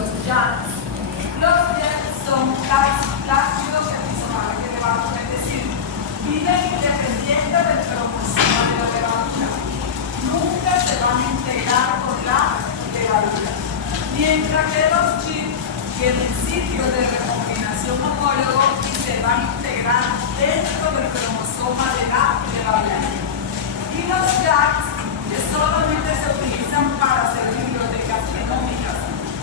los jacks. Los jacks son plácidos episomales de levadura, es decir, viven independientes del cromosoma de la levadura. Nunca se van a integrar con la levadura. Mientras que los chips tienen sitio de recombinación homólogo y se van a integrar dentro del cromosoma de la levadura. Y los jacks que solamente se utilizan para hacer bibliotecas genómicas.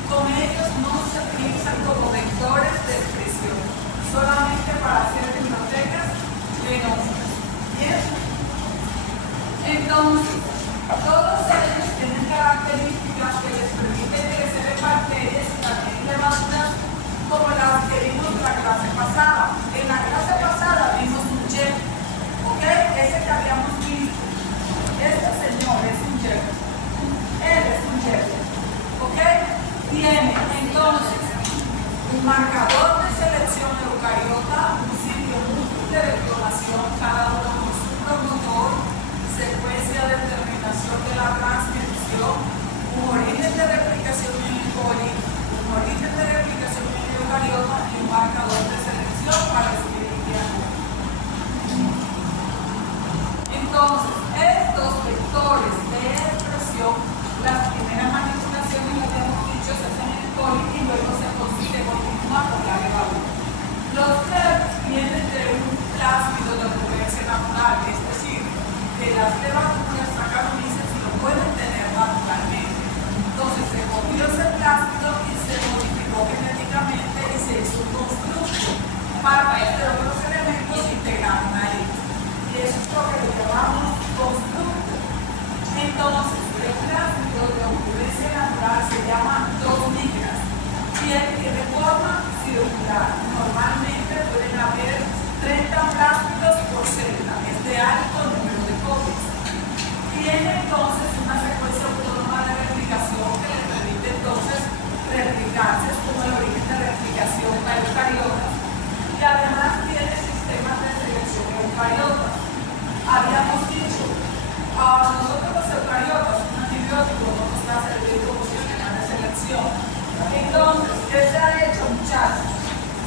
Con ellos no se utilizan como vectores de expresión, solamente para hacer bibliotecas genómicas. ¿Bien? Entonces, todos ellos tienen características que les permiten crecer en bacterias y también levaduras, como las que vimos en la clase pasada. En la clase pasada vimos un jet, ¿ok? Ese que habíamos visto. Este señor es un jet. Él es un jet, ¿ok? Tiene entonces un marcador de selección eucariota, un sitio múltiple de clonación, cada uno con su promotor, secuencia de determinación de la transcripción, un origen de replicación en el coli, un origen de replicación en el eucariota y un marcador de selección para escribir DNA. Entonces, estos vectores de expresión, las primeras manipulaciones, las hemos dicho, se hacen en el coli y luego se continúa con la levadura. Los jets vienen de un plásmido de ocurrencia natural, es decir, que las levaduras saccharomyces lo pueden tener naturalmente. Entonces se cogió ese plásmido y se modificó genéticamente y se hizo un constructo para que otros elementos se integraran ahí. Y eso es lo que le llamamos constructo. Entonces, el plásmido de ocurrencia natural se llama 2 micras y él tiene forma circular. Normalmente pueden haber 30 plásmidos por célula, es de alto número de copias. Tiene entonces una secuencia autónoma de replicación que le permite entonces replicarse, es como el origen de replicación para eucariotas. Y además tiene sistemas de selección eucariotas. Habíamos dicho, a nosotros los eucariotas, un antibiótico no nos va a servir como sistema de selección. Entonces, ¿qué se ha hecho, muchachos?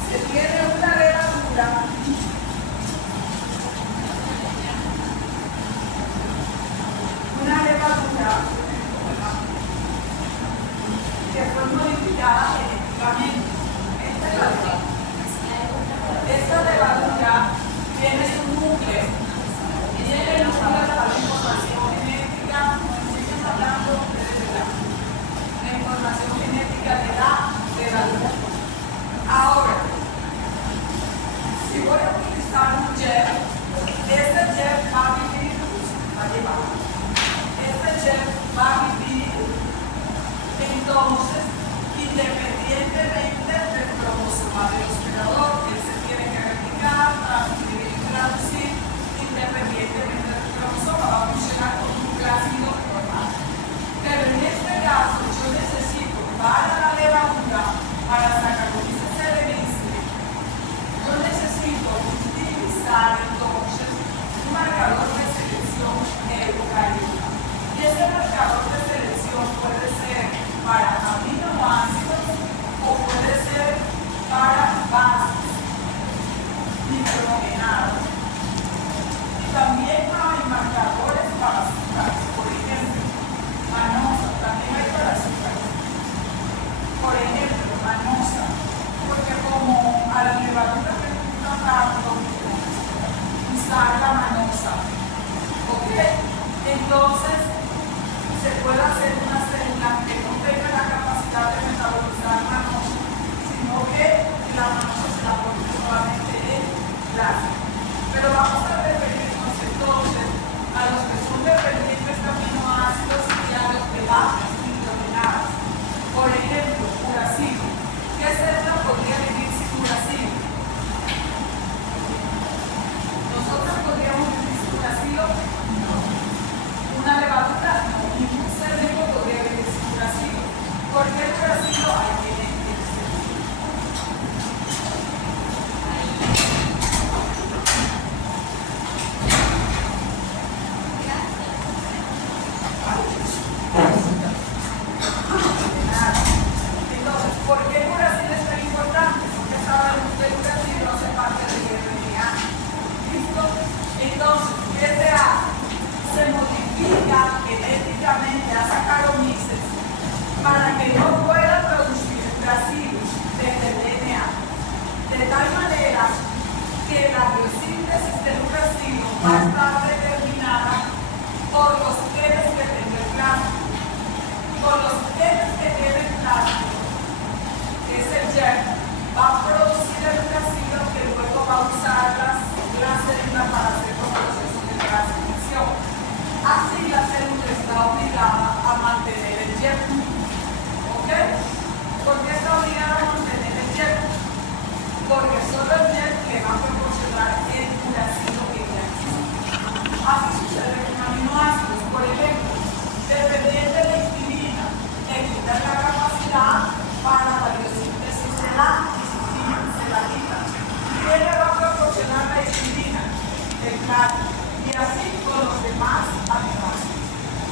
Se tiene una levadura que fue modificada genéticamente. Esta levadura tiene su núcleo y en el núcleo está la información genética. Estamos hablando de la información genética de la levadura. Ahora, si voy a utilizar un jet, este jet va a vivir, este jet va a vivir entonces independientemente del cromosoma del hospedador, que se tiene que replicar, transcribir y traducir independientemente del cromosoma, va a funcionar como un plásmido normal. Pero en este caso yo necesito para la levadura, para Saccharomyces cerevisiae, yo necesito utilizar entonces un marcador de selección eucariota. Y ese marcador de selección puede ser para aminoácidos o puede ser para bases nitrogenadas. Y también hay marcadores para azúcares, por ejemplo, manosa, también hay para azúcares. Por ejemplo, manosa, porque como a la levadura le gusta tanto usar la manosa, ¿ok? Entonces, se puede hacer una célula que no tenga la capacidad de metabolizar manosa, sino que la manosa se la pone solamente en plasma. Pero vamos a referirnos entonces a los que son dependientes de aminoácidos y a los de bases nitrogenadas. Por ejemplo, uracilo. ¿Qué célula podría vivir sin uracilo? ¿Nosotros podríamos vivir sin uracilo? No. Una levadura, no. Ningún ser vivo podría vivir sin uracilo. ¿Por qué el uracilo? Ahí tiene el ser. Entonces, Entonces, ¿qué se hace? Se modifica genéticamente a Saccharomyces para que no pueda producir racimos desde el DNA, de tal manera que la biosíntesis de un racimo va a estar determinada por los genes que tenga el plástico. Con los genes que tiene el plástico, ese gen va a producir el racimo que luego va a usar la célula para hacer los procesos de transcripción. Así la célula está obligada a mantener el gen. ¿Ok? ¿Por qué está obligada a mantener el gen? Porque solo el gen le va a proporcionar el uracilo que ya existe. Así sucede con aminoácidos. Por ejemplo, dependiente de la histidina, le quitan la capacidad para la biosíntesis de la histidina, se la quitan. ¿Quién le va a proporcionar la histidina? El plástico. Y así con los demás aminoácidos.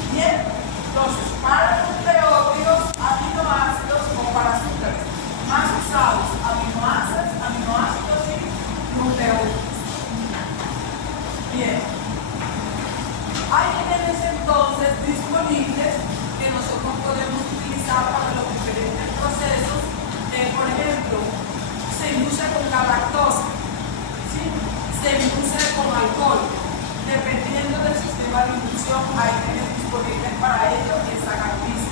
Bien, entonces, para nucleótidos, aminoácidos o para azúcares más usados, aminoácidos y nucleótidos. Bien. Hay genes entonces disponibles que nosotros podemos utilizar para los diferentes procesos. Por ejemplo, se induce con galactosa, ¿sí? Se induce con alcohol. Dependiendo del sistema de inducción, hay genes disponibles para ello y en Saccharomyces.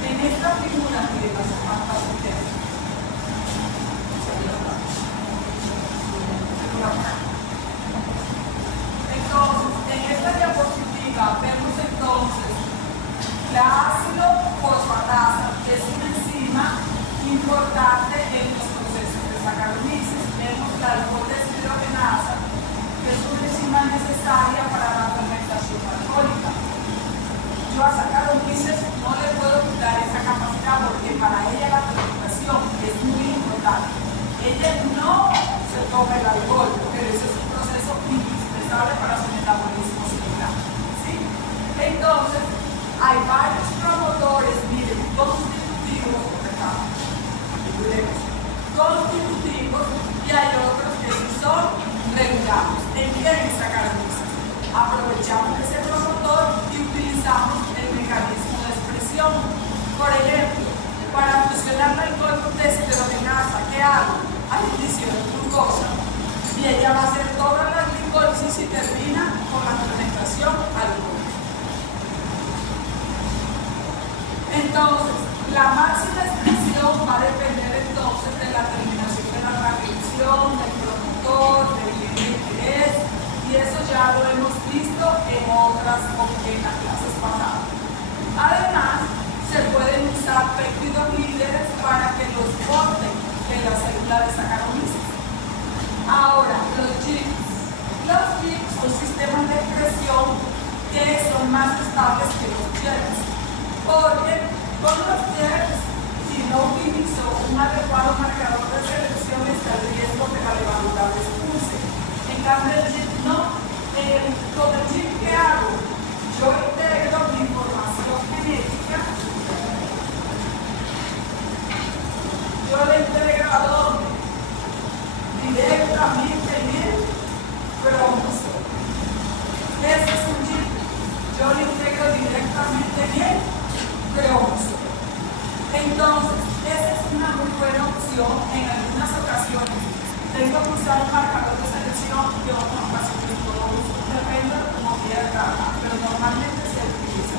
En esta figura, miren, las marcas de ustedes. Entonces, en esta diapositiva vemos entonces la ácido fosfatasa, que es una enzima importante en los procesos de Saccharomyces. Vemos la alcohol deshidrogenasa, que es una enzima necesaria para la fermentación alcohólica. Yo a Saccharomyces no le puedo quitar esa capacidad porque para ella la fermentación es muy importante. Ella no se toma el alcohol, pero ese es un proceso indispensable para su metabolismo celular. ¿Sí? Entonces, hay varios promotores, miren, constitutivos, constitutivos, y hay otros que sí son regulados. ¿En qué Saccharomyces? Aprovechamos ese promotor y utilizamos el mecanismo de expresión. Por ejemplo, para fusionar la alcohol deshidrogenasa, ¿qué hago? Adición de glucosa. Y ella va a hacer toda la glicólisis y termina con la fermentación alcohólica. Entonces, la máxima expresión va a depender entonces de la terminación de la transcripción, del promotor, del bien de interés, y eso ya lo hemos visto en las clases pasadas. Además, se pueden usar péptidos líderes para que los corten en la célula de Saccharomyces. Ahora, los genes. Los genes son sistemas de expresión que son más estables que los genes. Porque con los genes, si no utilizo un adecuado marcador de selección, está el riesgo de la levadura de expulse. En cambio, el gen no. Con el gen, ¿qué hago? Yo integro mi información genética. Yo le integro a dónde? Directamente en el cromosoma. Ese es un gen. Yo le integro directamente en el cromosoma. Entonces, esa es una muy buena opción. En algunas ocasiones tengo que usar un marcador de selección y en otras ocasiones todo uso. Depende de cómo quiera trabajar, pero normalmente se utiliza.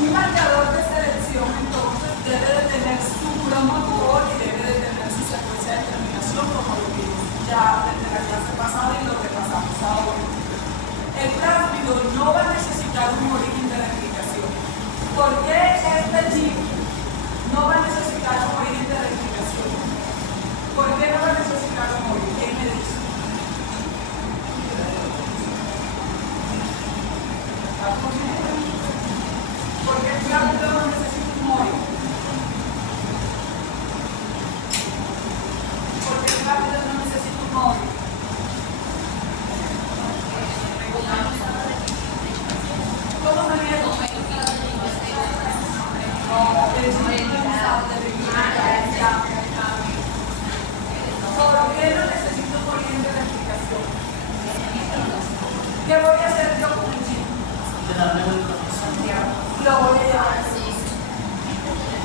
Un marcador de selección entonces debe de tener su promotor y debe de tener su secuencia de terminación, como lo vimos ya desde la clase pasada y lo repasamos ahora. El plásmido no va a necesitar un origen de replicación. ¿Por qué este gen no va a necesitar un origen de replicación? ¿Por qué no va a necesitar un origen? ¿Quién me dice? ¿Por qué el plásmido no necesita un origen?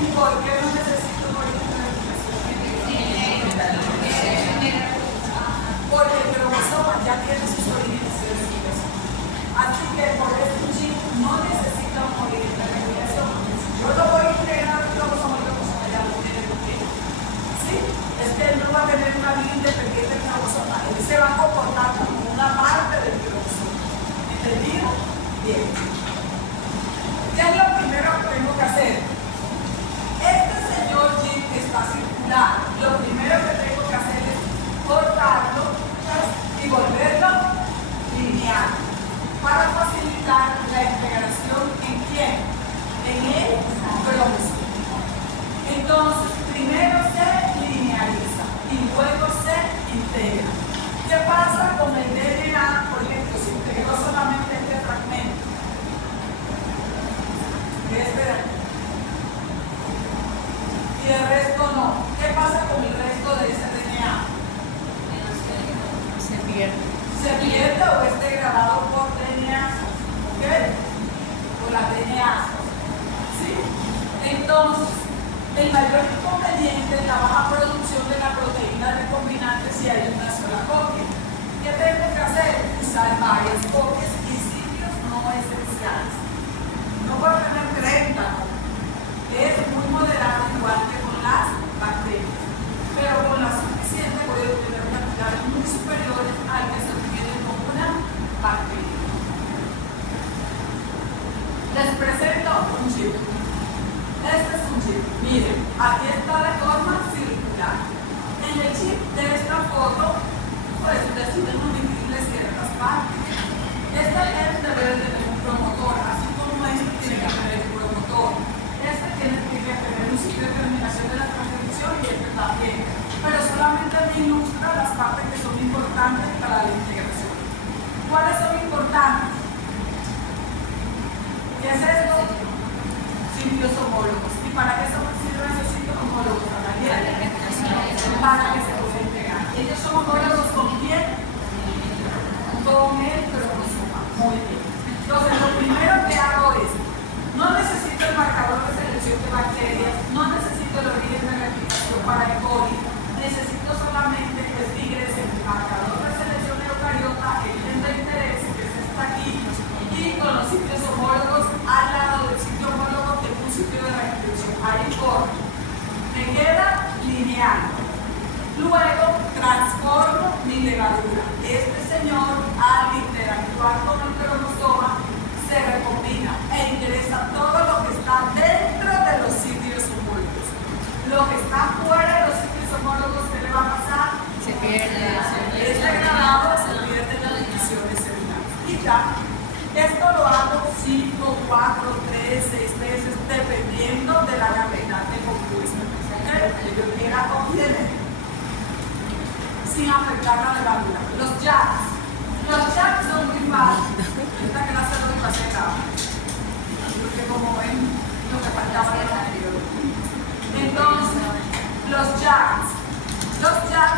¿Y por qué no necesito un origen de replicación? Porque el cromosoma ya tiene sus orígenes de replicación. Así que por este chip no necesita un origen de replicación. Yo lo voy a integrar al cromosoma ya lo tiene por qué. ¿Sí? Es que él no va a tener una vida independiente del cromosoma. Él se va a comportar como una parte del cromosoma. ¿Entendido? Bien. ¿Qué es lo primero que tengo que hacer? Este señor chip está circular. Lo primero que tengo que hacer es cortarlo y volverlo lineal para facilitar la integración en quién, en el cromosoma. Entonces, primero se linealiza y luego se integra. ¿Qué pasa con el DNA? Por ejemplo, si integró solamente este fragmento, este de aquí, y el resto no. ¿Qué pasa con el resto de ese DNA? Se pierde. Se pierde o es degradado por DNA, ¿ok? Por la DNA. ¿Sí? Entonces, el mayor inconveniente es la baja producción de la proteína recombinante si hay una sola copia. ¿Qué tengo que hacer? Usar varias copias y sitios no esenciales. No puedo tener 30, es muy moderado, igual que con las bacterias, pero con la suficiente voy a obtener cantidades muy superiores al que se obtiene con una bacteria. Les presento un chip. Este es un chip. Miren, aquí está de forma circular. En el chip de esta foto, pues deciden omitirle ciertas partes. Este gen debe de tener un promotor, así como este tiene que tener un promotor. Este tiene que tener un sitio de terminación de la transcripción y este también. Pero solamente me ilustra las partes que son importantes para la integración. ¿Cuáles son importantes? ¿Qué es esto? Sitios homólogos. ¿Y para qué sirven esos sitios homólogos? Para que se puedan integrar. ¿Ellos son homólogos con quién? Con el cromosoma. Muy bien. Entonces, lo primero que hago es, no necesito el marcador de selección de bacterias, no necesito el origen de replicación para el coli, necesito solamente que ingrese el marcador de selección de eucariota, el gen de interés, que es este aquí, y con los sitios homólogos al lado del sitio homólogo tengo un sitio de restricción. Ahí corto. Me queda lineal. Luego transformo mi levadura. Este señor, al interactuar con el cromosoma, se recombina e ingresa todo lo que está dentro de los sitios homólogos. Lo que está fuera de los sitios homólogos, ¿qué le va a pasar? Se pierde. Es degradado, se pierde las divisiones celulares. Y ya, esto lo hago 5, 4, 3, 6 veces, dependiendo de la cantidad de compuesto que yo quiera obtener, sin afectar la levadura. Los jacks son muy fáciles. Esta clase lo pasé acá, porque como ven, lo que faltaba era la anterior. Entonces, los jacks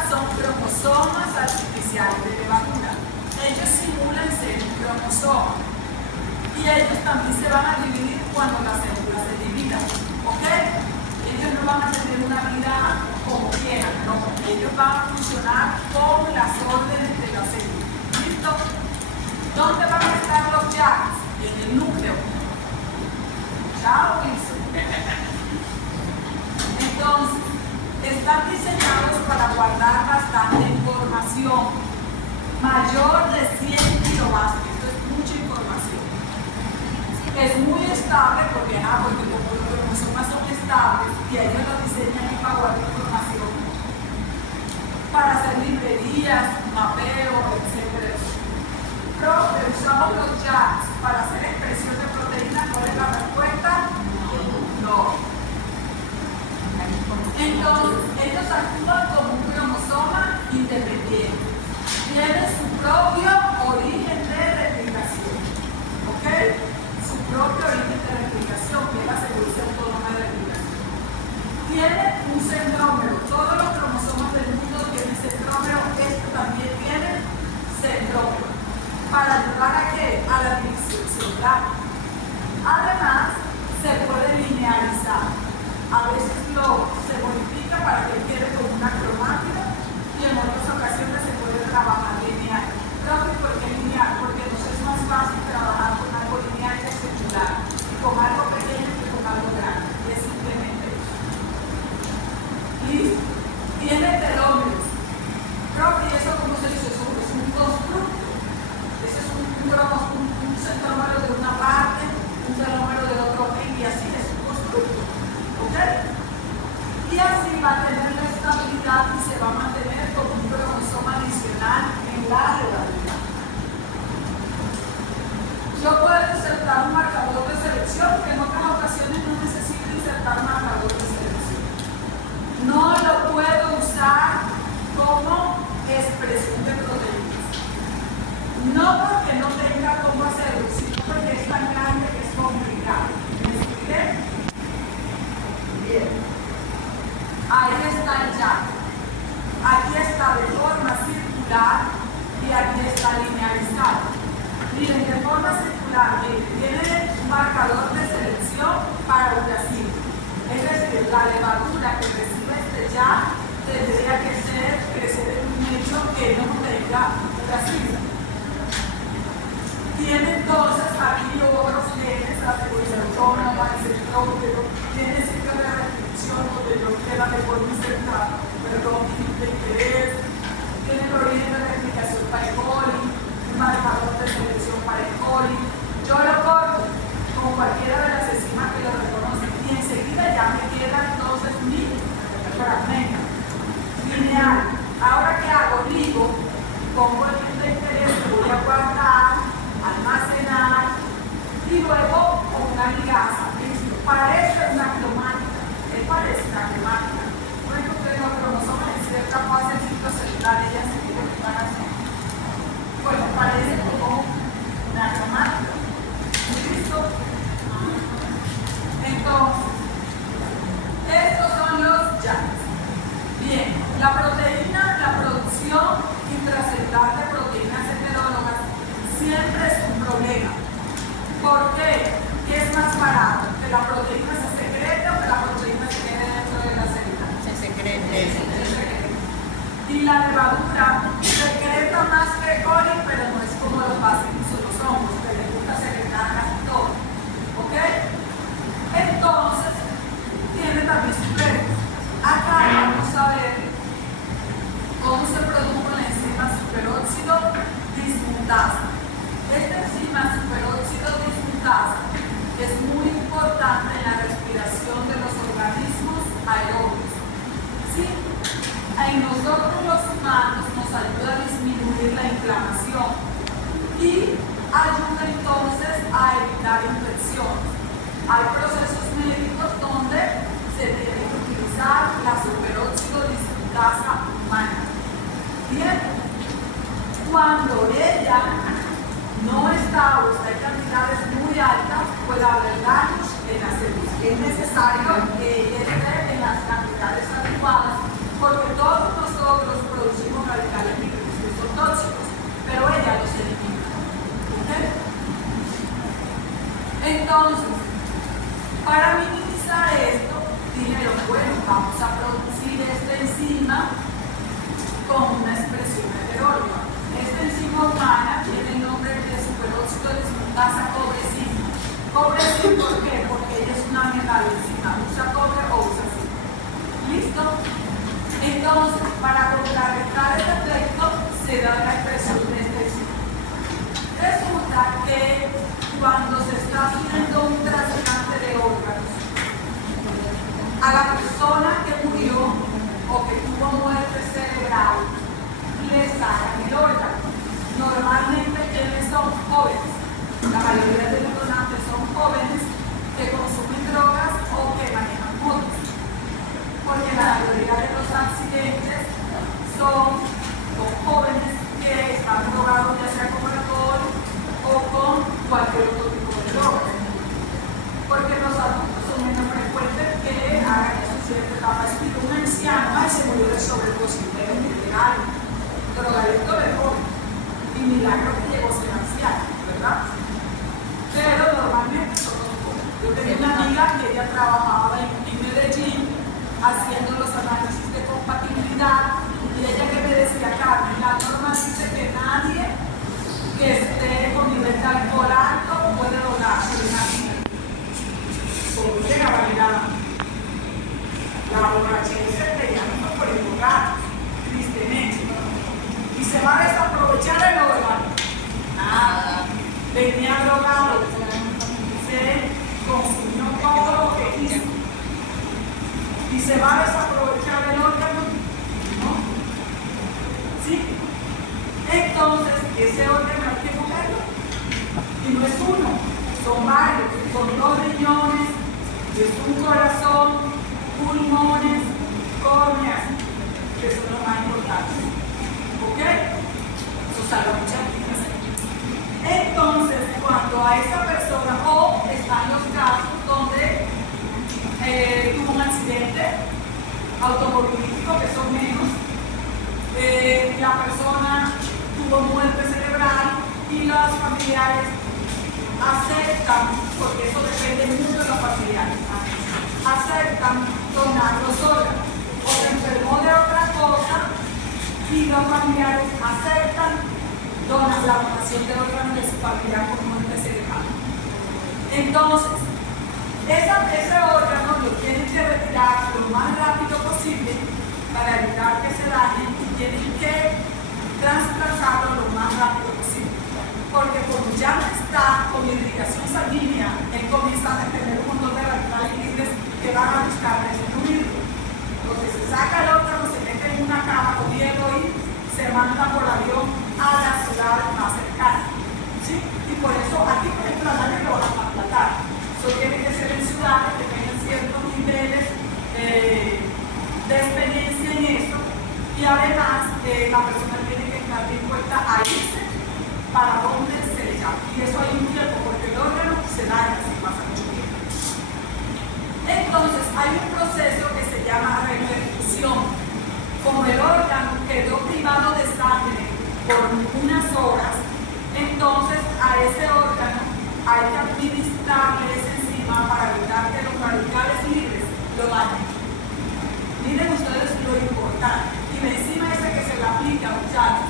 son cromosomas artificiales de levadura. Ellos simulan ser un cromosoma y ellos también se van a dividir cuando la célula se divida, ¿ok? Ellos no van a tener una vida como quieran, no, ellos van a funcionar con las órdenes de la célula. ¿Listo? ¿Dónde van a estar los jacks? En el núcleo. Chao, Wilson. Entonces, están diseñados para guardar bastante información, mayor de 100 kilobytes. Esto es mucha información. Es muy estable porque como los cromosomas son estables y ellos lo diseñan para guardar información, para hacer librerías, mapeo, etc. Profe, usamos los jacks para hacer expresión de proteínas. ¿Cuál es la respuesta? No. Entonces, ellos actúan como un cromosoma independiente. Tienen su propio origen de replicación. ¿Ok? Su propio origen de replicación, que es la secuencia autónoma de replicación. Tienen un centrómero. Todos los cromosomas del mundo tienen centrómero. Este también tiene centrómero. ¿Para ayudar a qué? A la división celular. Además, se puede linealizar. A va a tener la estabilidad y se va a mantener como un cromosoma adicional en la levadura. Yo puedo insertar un marcador de selección, que en otras ocasiones no necesito insertar marcador de selección. No lo puedo usar como expresión de proteínas. No porque no tenga cómo hacerlo, sino porque es tan grande que es complicado. ¿Me expliqué? Bien. Ahí está el llano. Aquí está de forma circular y aquí está linealizado. Miren, de forma circular, tiene un marcador de selección para un racimo. Es decir, la levadura que recibe este llano tendría que crecer en un hecho que no tenga un racimo. Tiene entonces aquí otros genes, la cebollona, el centrómero, tiene ciclos de restricción donde no queda de forma insertada, perdón, de interés, tiene el origen de replicación para E. coli, un marcador de selección para E. coli. Yo lo corto con cualquiera de las enzimas que lo reconocen y enseguida ya me queda entonces mi fragmento lineal. Ahora, ¿qué hago? Digo, pongo el de interés que voy a guardar, almacenar y luego con una ligasa. Listo. Parece una cromática. ¿Qué parece una cromática? Bueno, que los cromosomas en cierta fase citocelular ya se lo que van a hacer. Bueno, parece como una cromática. ¿Listo? Entonces, estos son los llanos. Bien, la proteína, la producción intracelular de proteínas heterólogas siempre es un problema. ¿Por qué? ¿Qué es más barato? ¿Que la proteína se secrete o que la proteína se quede dentro de la célula? Se secrete. Y la levadura secreta más que E. coli, pero no es como los básicos o los hongos, que les gusta secretar casi todo. ¿Ok? Entonces, tiene también sus reglas. Acá vamos a ver cómo se produjo la enzima superóxido dismutasa. Esta enzima superóxido dismutasa es muy importante en la respiración de los organismos aerobios. ¿Sí? En nosotros los humanos nos ayuda a disminuir la inflamación y ayuda entonces a evitar infecciones. Hay procesos médicos donde se tiene que utilizar la superóxido dismutasa humana. Bien, cuando ella no está o está en cantidades muy altas, puede haber daños en la célula. Es necesario que esté en las cantidades adecuadas, porque todos nosotros producimos radicales libres que son tóxicos, pero ella los elimina. ¿Okay? Entonces, para minimizar esto, dijeron, bueno, vamos a producir esta enzima con una expresión heteróloga. Esta enzima humana tiene el nombre de superóxido dismutasa cobre-zinc. Cobre-zinc, ¿por qué? Porque ella es una metalenzima, usa cobre o usa zinc. ¿Listo? Entonces, para contrarrestar este efecto, se da la expresión de esta enzima. Resulta que cuando se está haciendo un trasplante de órganos, a la persona que murió o que tuvo muerte cerebral, le sacan el órgano. Normalmente, ¿quiénes son? Jóvenes. La mayoría de los donantes son jóvenes que consumen drogas o que manejan motos. Porque la mayoría de los accidentes son con jóvenes que están drogados, ya sea con alcohol o con cualquier otro tipo de drogas. Porque los adultos son menos frecuentes que hagan eso en cierta etapa. Es que un anciano, ay, se murió de sobredosis, pero es ilegal. Drogadicto de joven. Y milagro que llegó a ser anciano, ¿verdad? Pero normalmente son los jóvenes. Yo tenía una amiga que ella trabajaba en Medellín haciendo los análisis de compatibilidad y ella que me decía, Carmen, la norma dice que nadie que esté con nivel de alcohol alto puede donar una vida. Solo llegaba la borrachera se creía no por invocar, tristemente. Y se va a desaprovechar el órgano. Nada. Venía drogado. Se consumió todo lo que quiso. y se va a desaprovechar el órgano, ¿no? ¿Sí? Entonces, ese órgano hay que cogerlo. Y no es uno, son varios, son 2 riñones, es un corazón, pulmones, córneas, que son los más importantes. ¿Ok? Eso salva muchas vidas. Entonces, cuando a esa persona, o están los casos donde tuvo un accidente automovilístico, que son menos, la persona tuvo muerte cerebral y los familiares aceptan, porque eso depende mucho de los familiares, aceptan donar los órganos, o se enfermó de otra cosa y los familiares aceptan donar la donación de órganos de su familiar por muerte cerebral. Entonces, ese órgano lo tienen que retirar lo más rápido posible para evitar que se dañen y tienen que trasplantarlo lo más rápido posible. Porque como ya no está con irrigación sanguínea, él comienza a tener un montón de radicales libres que van a buscar destruirlo. Entonces se saca el órgano, se mete en una cama con hielo y se manda por avión a la ciudad más cercana. ¿Sí? Y por eso aquí, por ejemplo, a nadie lo van a trasplantar. Eso tiene que ser en ciudades que tengan ciertos niveles de experiencia en esto. Y además, la persona tiene que estar dispuesta a irse para donde se le llama. Y eso hay un tiempo, porque el órgano se daña si pasa mucho tiempo. Entonces, hay un proceso que se llama reperfusión. Como el órgano quedó privado de sangre por unas horas, entonces a ese órgano hay que administrarle esa enzima para evitar que los radicales libres lo dañen. Miren ustedes lo importante. Y la enzima esa que se le aplica, muchachos,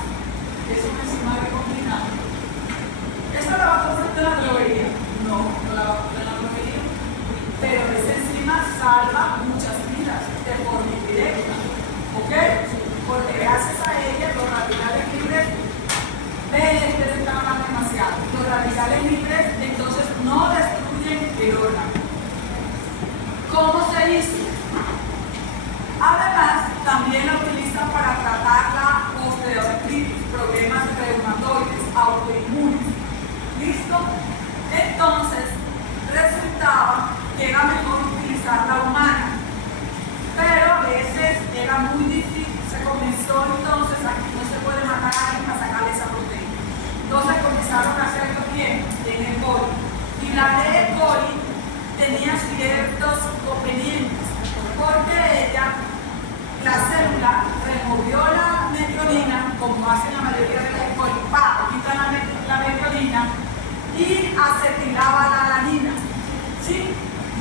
es una enzima recombinante. ¿Esa la va a comprar en la droguería? No, no la va a comprar en la droguería. Pero esa enzima salva muchas vidas de forma indirecta. ¿Ok? Porque gracias a ella los radicales libres están demasiado. Los radicales libres entonces no destruyen el órgano. ¿Cómo se hizo? Además, también la utilizan para tratar la osteoartritis, problemas reumatoides, autoinmunes. ¿Listo? Entonces, resultaba que era mejor utilizar la humana. Pero a veces era muy difícil, se comenzó entonces, aquí no se puede matar a alguien para sacarle esa proteína. Entonces comenzaron a hacerlo bien en el coli. Y la de E. coli tenía ciertos inconvenientes, porque ella, la célula, removió la metionina, como hacen la mayoría de las E. coli, quitan la metionina y acetilaba la alanina. ¿Sí?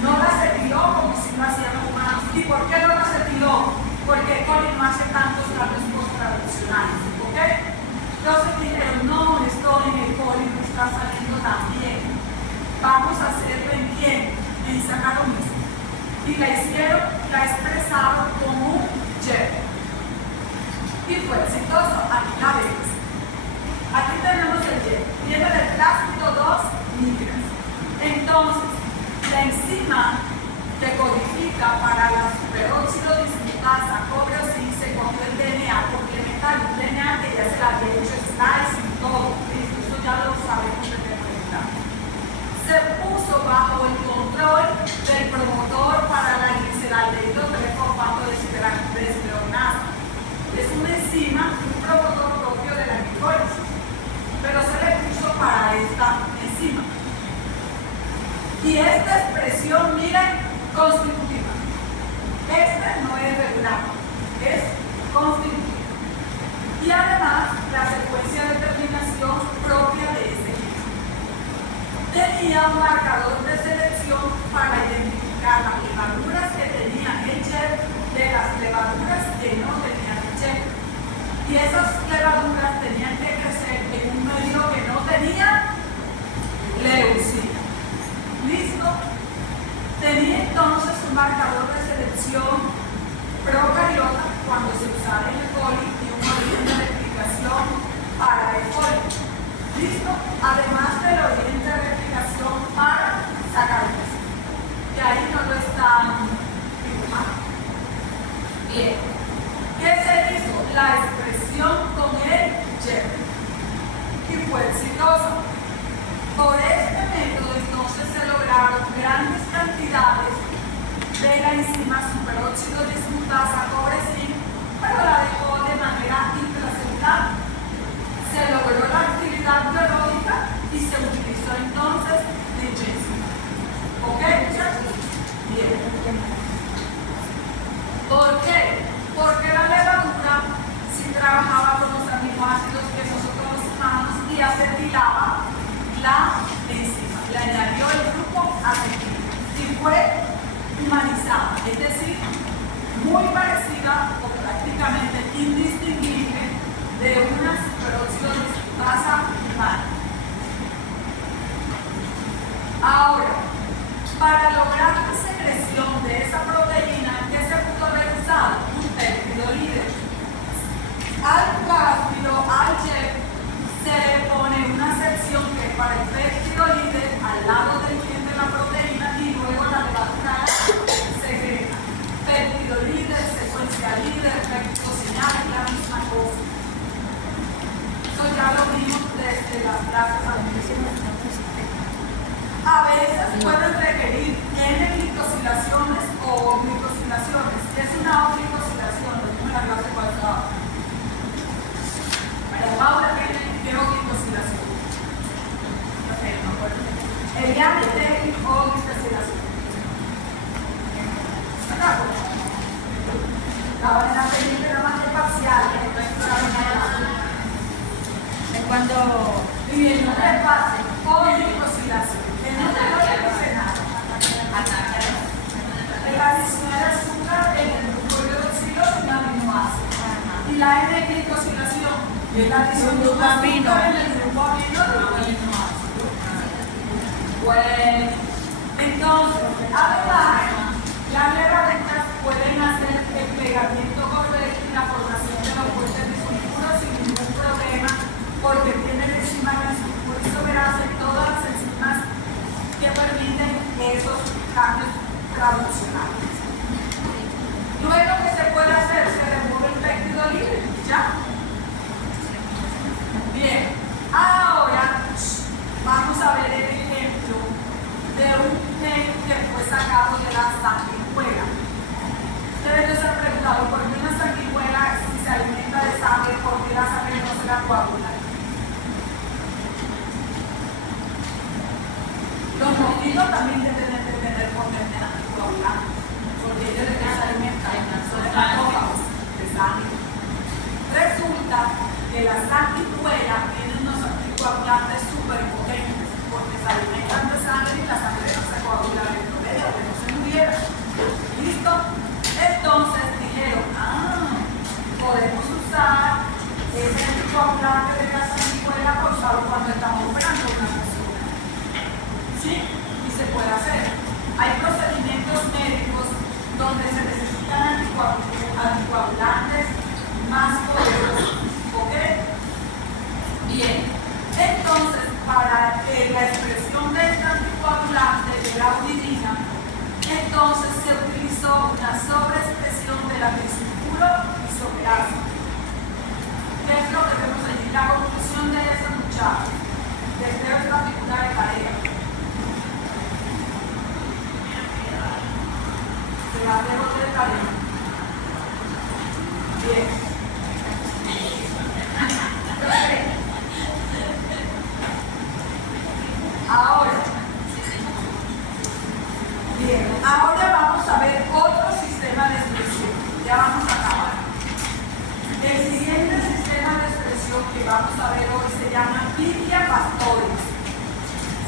No la acetiló como si lo hacían los humanos. ¿Y por qué no la acetiló? Porque el coli no hace tantos cambios post-traduccionales. ¿Ok? Entonces dijeron, no, esto en el coli no está saliendo tan bien. Vamos a hacerlo en quién? En Saccharomyces. Y la hicieron, la expresaron como un gel. Y fue exitoso. Aquí la vemos. Aquí tenemos el gel. Viene del plástico 2 micras. Entonces, la enzima que codifica para la superóxido dismutasa cobre o zinc se cogió el DNA complementario, un DNA que ya se le había hecho slicing y todo, eso ya lo sabemos de memoria. Se puso bajo el control del promotor para la gliceraldehído 3-fosfato de deshidrogenasa. Es una enzima, un promotor propio de la glicólisis, pero se le puso para esta enzima. Y esta expresión, miren, constitutiva. Este no es regular, es constitutiva. Y además, la secuencia de terminación propia de ese gen. Tenía un marcador de selección para identificar las levaduras que tenían el gel de las levaduras que no tenían el gel. Y esas levaduras tenían que crecer en un medio que no tenía leucina. ¿Listo? Tenía entonces un marcador de selección procariota cuando se usaba el E. coli y un origen de replicación para E. coli. ¿Listo? Además del origen de replicación para Saccharomyces. Que ahí no lo están Bien. ¿Qué se hizo? La expresión con el YEP. Y fue exitosa. Por este método, entonces, se lograron grandes cantidades de la enzima superóxido dismutasa cobre zinc, pero la dejó de manera intracelular. Se logró la actividad biológica y se utilizó entonces de Jensen. ¿Ok, muchachos? Bien. ¿Por qué? Porque la levadura sí trabajaba con los aminoácidos que nosotros los humanos y acetilaba la enzima. Le añadió el grupo acetil y fue humanizada, es decir, muy parecida o prácticamente indistinguible de una superóxido dismutasa humana. Ahora, para lograr la secreción de esa proteína, ¿qué se pudo haber usado? Un péptido líder. Al plástido, al YEP, se le pone una sección que es para el péptido líder al lado del gen de la proteína y luego la levadura segrega. Péptido líder, secuencia líder, péptido señal, es la misma cosa. Eso ya lo vimos desde las clases anteriores. A veces pueden requerir N-glicosilaciones o glicosilaciones. ¿Qué es una glicosilación? Lo vimos en la clase pasada. Pero Paula tiene glicosilación. El IAMT o glicosilación. ¿Verdad? La manera pendiente era más parcial, entonces para Cuando y el nombre pase o glicosilación. Que no te voy a decir nada. El adición de azúcar en el grupo hidroxilo y un aminoácido. Y la N-glicosilación y la adición de un azúcar en el grupo amino de un aminoácido. Bueno, entonces, además, las levaduras pueden hacer el pegamiento correcto y la formación de los puentes disulfuros sin ningún problema, porque tienen enzimas isomerasa y todas las enzimas que permiten esos cambios traduccionales. Luego, ¿qué se puede hacer? Se remueve el péptido libre, ¿ya? Bien, ahora vamos a ver el ejemplo de un gen que fue sacado de la sanguijuela. Ustedes se han preguntado por qué una sanguijuela, si se alimenta de sangre, por qué la sangre no se la coagula. Los mosquitos también deben de tener potente anticoagulante, porque ellos de qué se alimentan, son hematófagos de sangre. Resulta que la sanguijuela tiene unos anticoagulantes súper potentes, porque se alimentan de sangre y la sangre no se coagula dentro de ella, que no se muriera. ¿Listo? Entonces dijeron, podemos usar ese anticoagulante de la sanguijuela por usarlo cuando estamos operando una persona. ¿Sí? Y se puede hacer. Hay procedimientos médicos donde se necesitan anticoagulantes más poderosos. ¿Ok? Bien. Entonces, para la expresión de este anticoagulante de la uridina, entonces se utilizó una sobreexpresión de la disulfuro isomerasa. ¿Qué es lo que vemos allí? La conclusión de esa muchacha, desde otra figura de tarea. Se la debo de tarea. Bien. Ahora vamos a ver otro sistema de expresión. Ya vamos a acabar. El siguiente sistema de expresión que vamos a ver hoy se llama Pichia pastoris.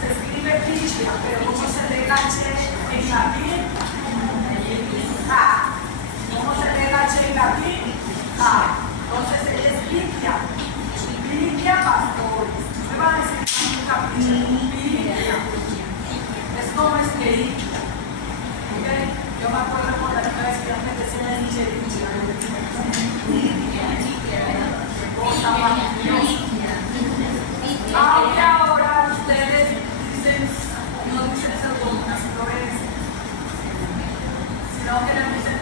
Se escribe Pichia, pero ¿cómo se lee la H en latín? A. ¿Cómo se lee la H en latín? A. Entonces ella es Pichia. Pichia pastoris. Me va a decir Pichia. Es como escribir. Yo me acuerdo por la vez que antes decía aunque ahora ustedes dicen, no dicen eso como una supervivencia, sino que le dicen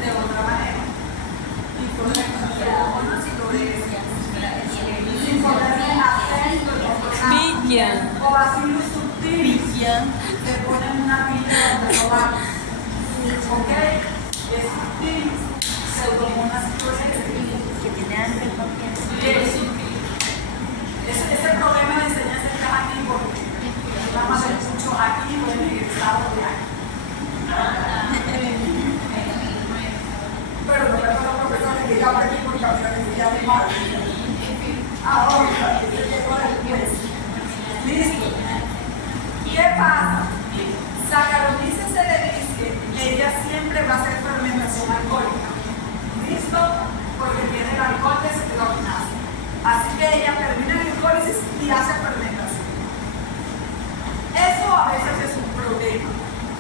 pseudomonas que tiene hambre también. Ese problema de enseñanza está aquí porque nada más escucho aquí o en el estado de aquí. Pero no es los profesores que ya aprendí porque a mí me ya de mal. Ahora, que se llegó después. Listo. ¿Qué pasa? Saccharomyces cerevisiae, ella siempre va a hacer fermentación alcohólica. ¿Listo? Porque tiene el alcohol deshidrogenasa. Así que ella termina la glicólisis y hace fermentación. Eso a veces es un problema,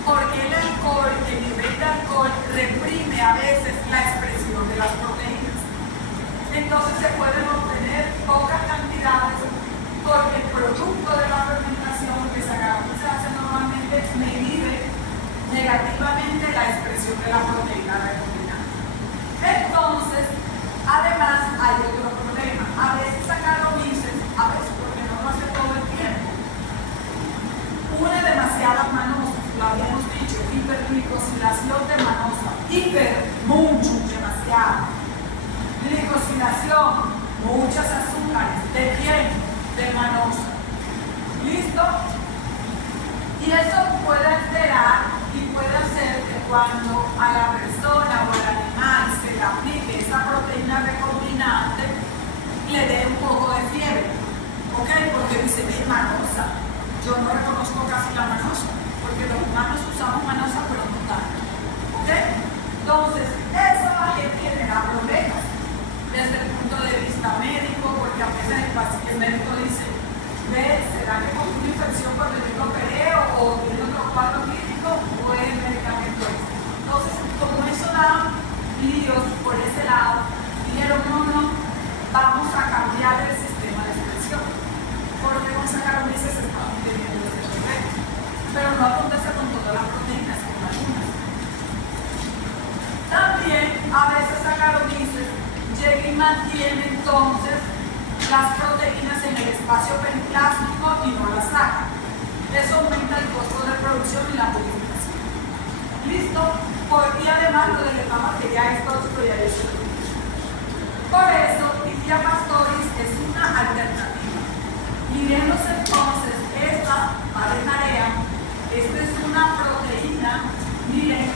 porque el alcohol, el nivel de alcohol reprime a veces la expresión de las proteínas. Entonces se pueden obtener pocas cantidades porque el producto de la fermentación que se hace normalmente inhibe negativamente la expresión de la proteína recombinante. Entonces, además hay otro problema. A veces Saccharomyces, a veces porque no lo hace todo el tiempo, une demasiadas manosas, lo habíamos dicho, hiperglicosilación de manosa, mucho, demasiado. Glicosilación, muchas azúcares, ¿de quién? De manosa. ¿Listo? Y eso puede alterar y puede hacer que cuando a la persona o al animal se le aplique esa proteína recombinante, le dé un poco de fiebre. ¿Ok? Porque dice, es manosa. Yo no reconozco casi la manosa, porque los humanos usamos manosa, pero no tanto. ¿Ok? Entonces, eso va a generar problemas desde el punto de vista médico, porque a veces el médico dice, ve, ¿será que con una infección cuando yo lo operé o tiene otro cuadro clínico o es medicamento? Entonces, como eso da líos por ese lado, dijeron, no, vamos a cambiar el sistema de expresión, porque con Saccharomyces se está teniendo este problema. Pero no acontece con todas las proteínas, con algunas. También, a veces Saccharomyces llega y mantiene entonces las proteínas en el espacio periplásmico y no las saca. Eso aumenta el costo de producción y la purificación. ¿Listo? Y además lo del etapa que ya es tóxico y ya es tóxico. Por eso, Pichia pastoris es una alternativa. Miremos entonces, esta va de tarea. Esta es una proteína, miren,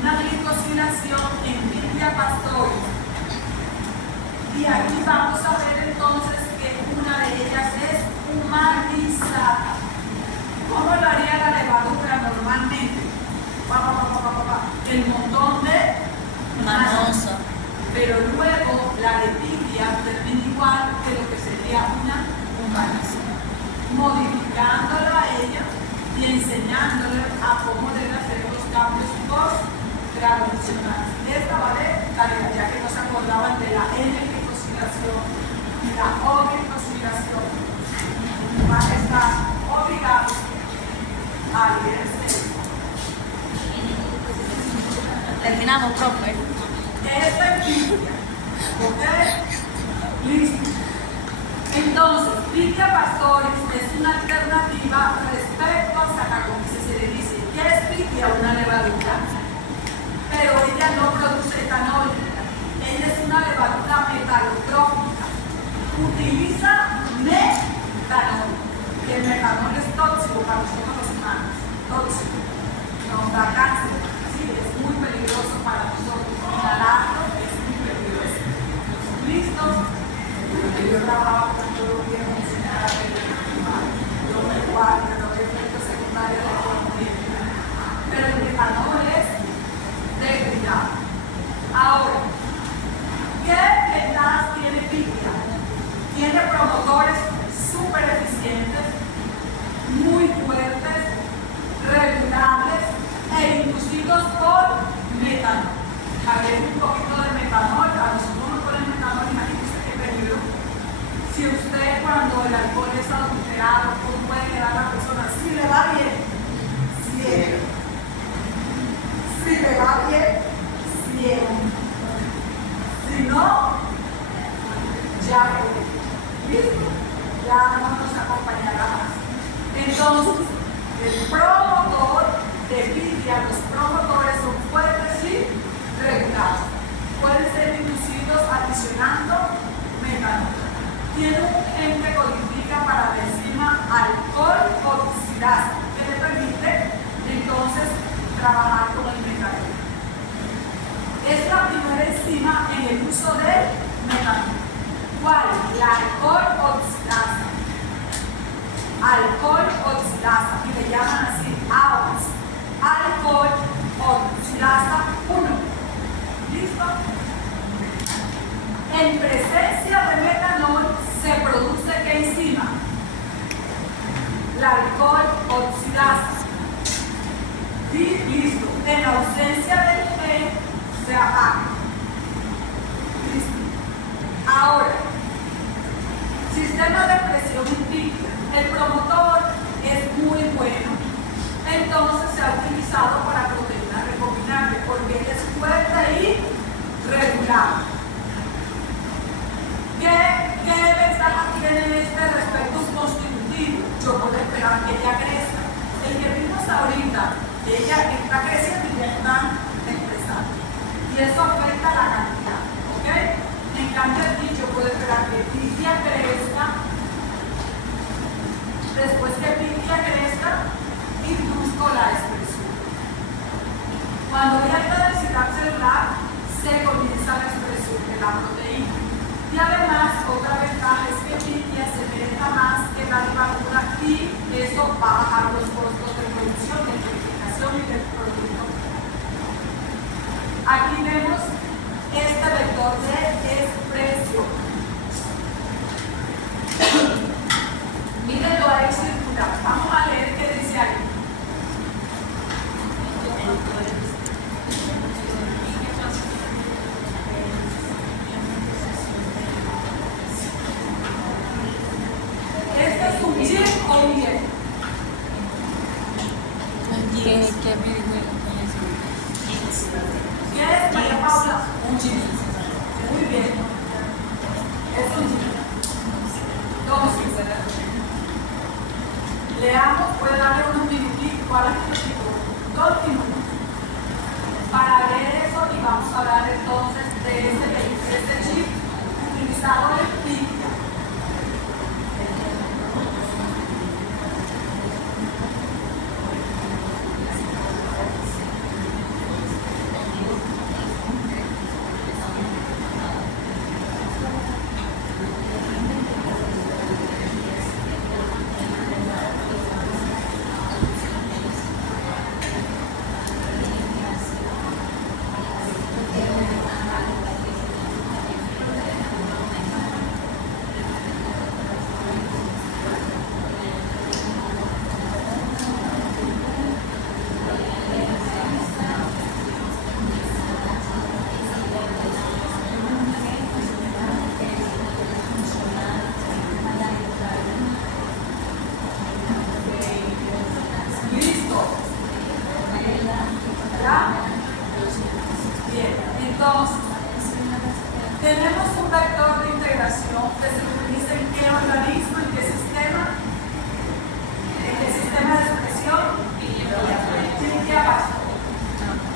una glicosilación en Pichia pastoris. Y aquí vamos a ver entonces que una de ellas es humanizada. ¿Cómo lo haría la levadura normalmente? El montón de Manosa. Pero luego la de Pichia termina igual que lo que sería una humanización, modificándola a ella y enseñándole a cómo debe hacer los cambios post-traduccionales. Esta va de calidad, ya que no se acordaban de la N-glicosilación y la O-glicosilación. Van a estar obligados a leerse. Terminamos, profe. Esta es Pichia. ¿Ok? Listo. Entonces, Pichia pastoris es una alternativa respecto a Saccharomyces cerevisiae. ¿Qué es Pichia? Una levadura. Pero ella no produce etanol. Ella es una levadura metalotrópica. Utiliza metanol. Y el metanol es tóxico para nosotros los humanos. Tóxico. Nos da cáncer. Sí, es muy peligroso para nosotros. Inhalarlo es muy peligroso. ¿Listos? Yo trabajaba con todo el tiempo en enseñar a ver los lenguajes, los efectos secundarios de la economía. Pero el metanol es de cuidado. Ahora, ¿qué ventajas tiene Pichia? Tiene promotores súper eficientes, muy fuertes, regulables e inducidos por metanol. Hablemos un poquito de metanol. A nosotros nos ponen metanol, imagínense qué peligro. Si usted cuando el alcohol es adulterado, ¿cómo puede quedar la persona? Si le va bien, ciego. Si le va bien, ciego. Si no, ya listo, ya no nos acompañará más. Entonces, el promotor de Pichia, los promotores son fuertes y regulados. Por tiene un gen que codifica para la enzima alcohol oxidasa, que le permite entonces trabajar con el metanol. Es la primera enzima en el uso del metanol. ¿Cuál? La alcohol oxidasa. Alcohol oxidasa, y le llaman así, AOX. Alcohol oxidasa 1. ¿Listo? En presencia de metanol se produce ¿qué enzima? La alcohol oxidasa. Y listo. En ausencia del gen se apaga. Listo. Ahora, sistema de presión intígrida. El promotor es muy bueno. Entonces se ha utilizado para proteínas recombinantes porque es fuerte y regular. ¿Qué ventaja tiene este respecto a un constitutivo? Yo puedo esperar que ella crezca. El que vimos ahorita, ella está creciendo y ya está expresando. Y eso afecta la cantidad. ¿Ok? En cambio aquí yo puedo esperar que Pitia crezca. Después que Pitia crezca, induzco la expresión. Cuando hay alta densidad celular, se comienza la expresión de la proteína. Y además, otra ventaja es que Pitia se penetra más que la levadura y eso va a bajar los costos de producción, de purificación y del producto. Aquí vemos este vector de expresión. Mírenlo ahí circular. Vamos a leer qué dice ahí. ¿Este es un yin o un yen? ¿Qué videojuego ¿Qué es, María Paula? Un yin. Muy bien. Es un yin. Entonces, leamos, puede darle unos minutitos, ¿cuál es el tipo? 2 minutos. Para leer eso y vamos a hablar entonces de este chip utilizado en Pitia. Entonces, tenemos un vector de integración que se utiliza en qué organismo, en qué sistema de expresión, Pitia básico.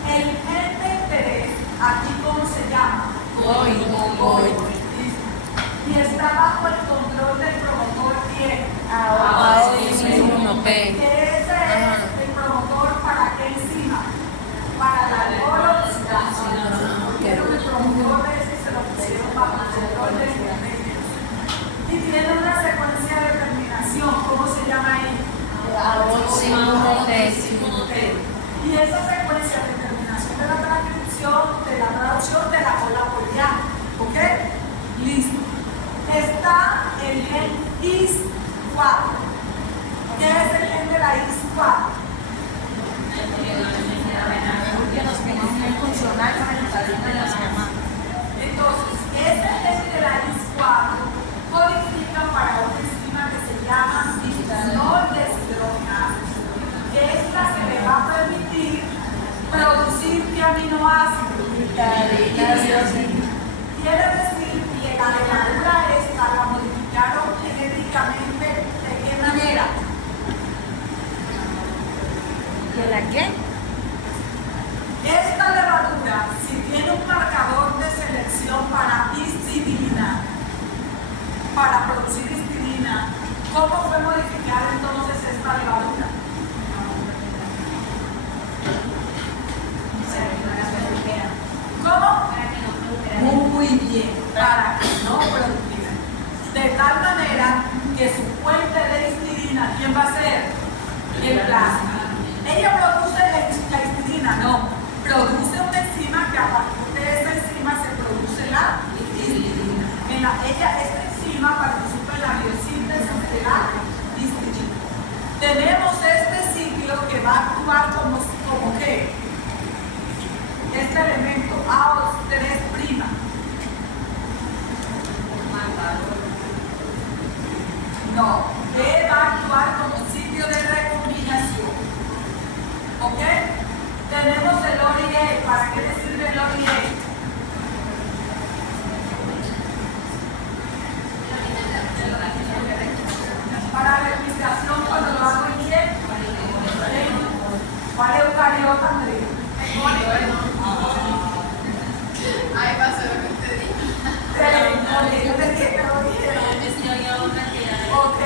El gen de interés, aquí ¿cómo se llama? Voy. Y está bajo el control del promotor ¿quién? AOX1P. Ese es el promotor para qué enzima? Para la alcohol oxidasa. Pero el promotor de ese se lo pusieron bajo el control del interés. Y tiene una secuencia de terminación, ¿cómo se llama ahí? AOX1P. Y esa secuencia de terminación de la transcripción, de la traducción de la cola poliana. ¿Ok? Listo. Está el gen IS4. ¿Qué es el gen de la IS4? Entonces, este gen de la IS4 codifica para una enzima que se llama bisfenol deshidrogenasa, que es la que le va a permitir producir ¿qué aminoácido? Quiere decir que la levadura esta la modificaron genéticamente ¿de qué manera? ¿De la qué? Esta levadura, si tiene un marcador de selección para histidina, para bien, para que no proliferen. De tal manera que su fuente de histidina, ¿quién va a ser? El plasma. Ella produce la histidina, no, produce una enzima que a partir de esa enzima se produce la histidina. Esta enzima participa en la biosíntesis de la histidina. Tenemos este ciclo que va a actuar como ¿qué? Este elemento, AO3'. No, B va a actuar como sitio de recombinación. ¿Ok? Tenemos el ORI-E. ¿Para qué le sirve el ORI-E? Para replicación cuando lo hago en Y. ¿Cuál eucariota, Andrea? Ay, pasó lo que usted dijo. Yo te dije que lo dijeron. Ok.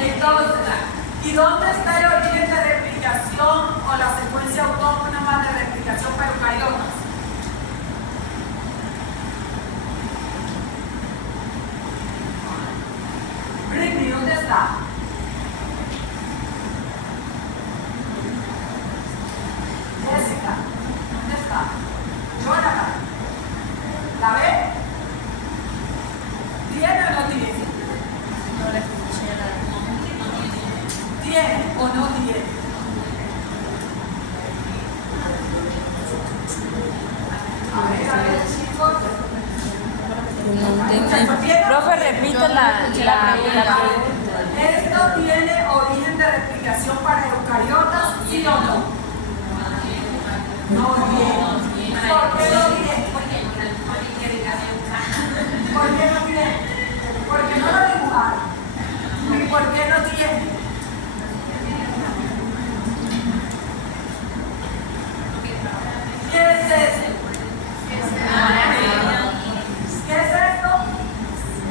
Entonces, ¿y dónde está el origen de replicación o la secuencia autónoma de replicación para eucariotas? Britney, ¿dónde está? Jessica, ¿dónde está? Jonathan, ¿la ve? ¿Tiene o no tiene? No le escuché ¿Tiene o no tiene? A ver, chicos. No entendí. Profe, repite la pregunta. ¿Esto tiene origen de replicación para eucariotas, sí o no? No tiene. ¿Por qué no tiene? ¿Por qué no tiene? Porque no lo dibujaron. ¿Y por qué no tiene? ¿Qué es eso? ¿Qué es esto?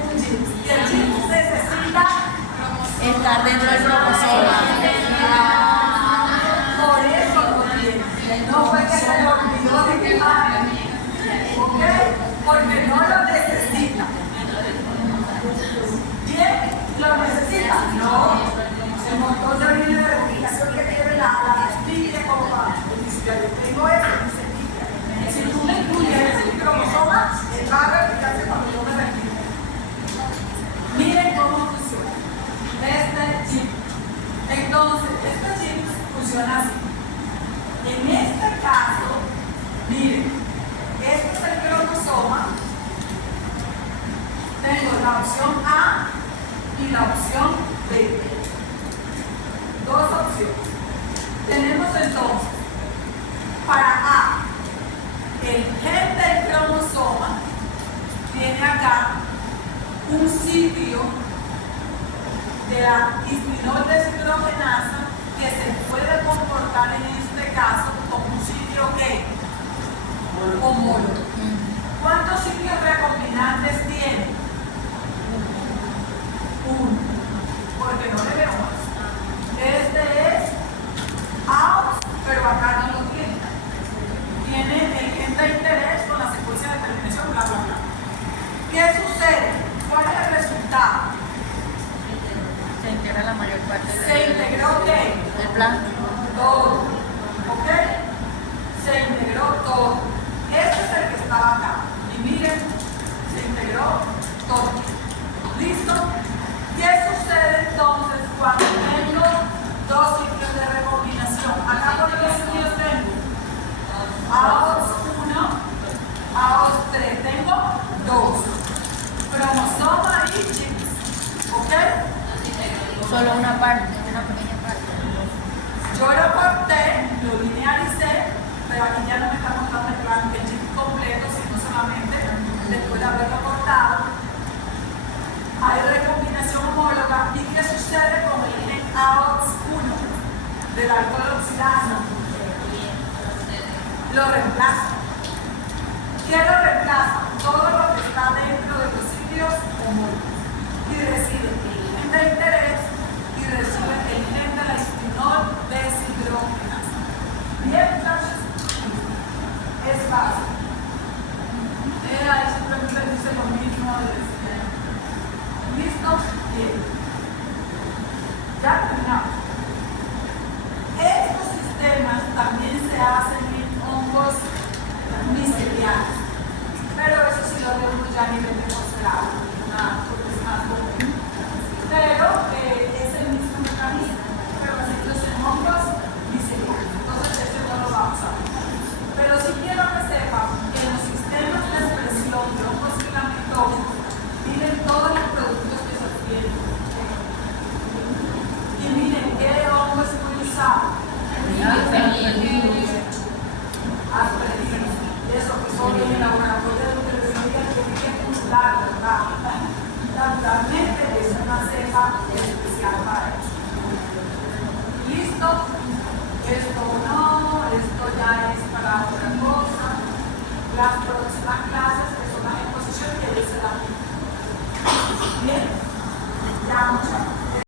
Un chip. Y el chip necesita Estar dentro del cromosoma. por eso no tiene. No fue que se le olvidó dibujar. ¿Ok? Porque no lo necesita. ¿Bien? ¿Lo necesita? No. El montón de líneas de replicación que tiene la espilla como para. Si yo tengo eso, dice espilla. Si tú me incluyes el cromosoma, él va a replicarse cuando yo me replique. Miren cómo funciona este chip. Entonces, este chip funciona así. En este caso, miren, este es el cromosoma. Tengo la opción A y la opción B. Dos opciones. Tenemos entonces, para A, el gen del cromosoma tiene acá un sitio de la histinol deshidrogenasa que se puede comportar en este caso como un sitio que homólogo. ¿Cuántos sitios recombinantes tiene? Uno, porque no le veo más. Este es out, pero acá no lo tiene. Tiene el gen de interés con la secuencia de terminación, bla, bla, bla. ¿Qué sucede? ¿Cuál es el resultado? Se integra la mayor parte Se integró ¿qué? del plan. Todo. ¿Ok? Se integró todo. Este es el que estaba acá. Y miren, se integró todo. ¿Listo? ¿Qué sucede entonces cuando tengo dos sitios de recombinación? Acá por los sitios tengo AOS1, AOS3. Tengo dos. Cromosoma y chips. ¿Ok? Solo una parte, una pequeña parte. Yo lo corté, lo linealicé, pero aquí ya no me está mostrando el chip completo, sino solamente después de haberlo cortado. Hay recombinación homóloga. ¿Y qué sucede con el gen AOX1 del alcohol oxidasa? Lo reemplaza. ¿Qué lo reemplaza? Todo lo que está dentro de los sitios homólogos. Y recibe el gen de interés y recibe el gen de la histinol deshidrogenasa. Bien, muchachos. Es fácil. ahí simplemente dice lo mismo. ¿Listo? Bien. Ya terminamos. Estos sistemas también se hacen en hongos miceliales, pero eso sí lo vemos ya a nivel de posgrado, porque es más común. Pero es el mismo mecanismo, pero nosotros en hongos miceliales. Entonces, ese no lo vamos a ver. Pero sí quiero que sepan que en los sistemas de expresión de hongos filamentosos viven todos los productos que se obtienen. Y miren, ¿qué hongo es muy usado? Aspergillus. Eso que son en el laboratorio de biología tiene que acumular, ¿verdad? Naturalmente es una cepa especial para eso. ¿Listo? Esto no, esto ya es para otra cosa. Las próximas clases que son las exposiciones que dice la misma. Bien, ya muchas gracias.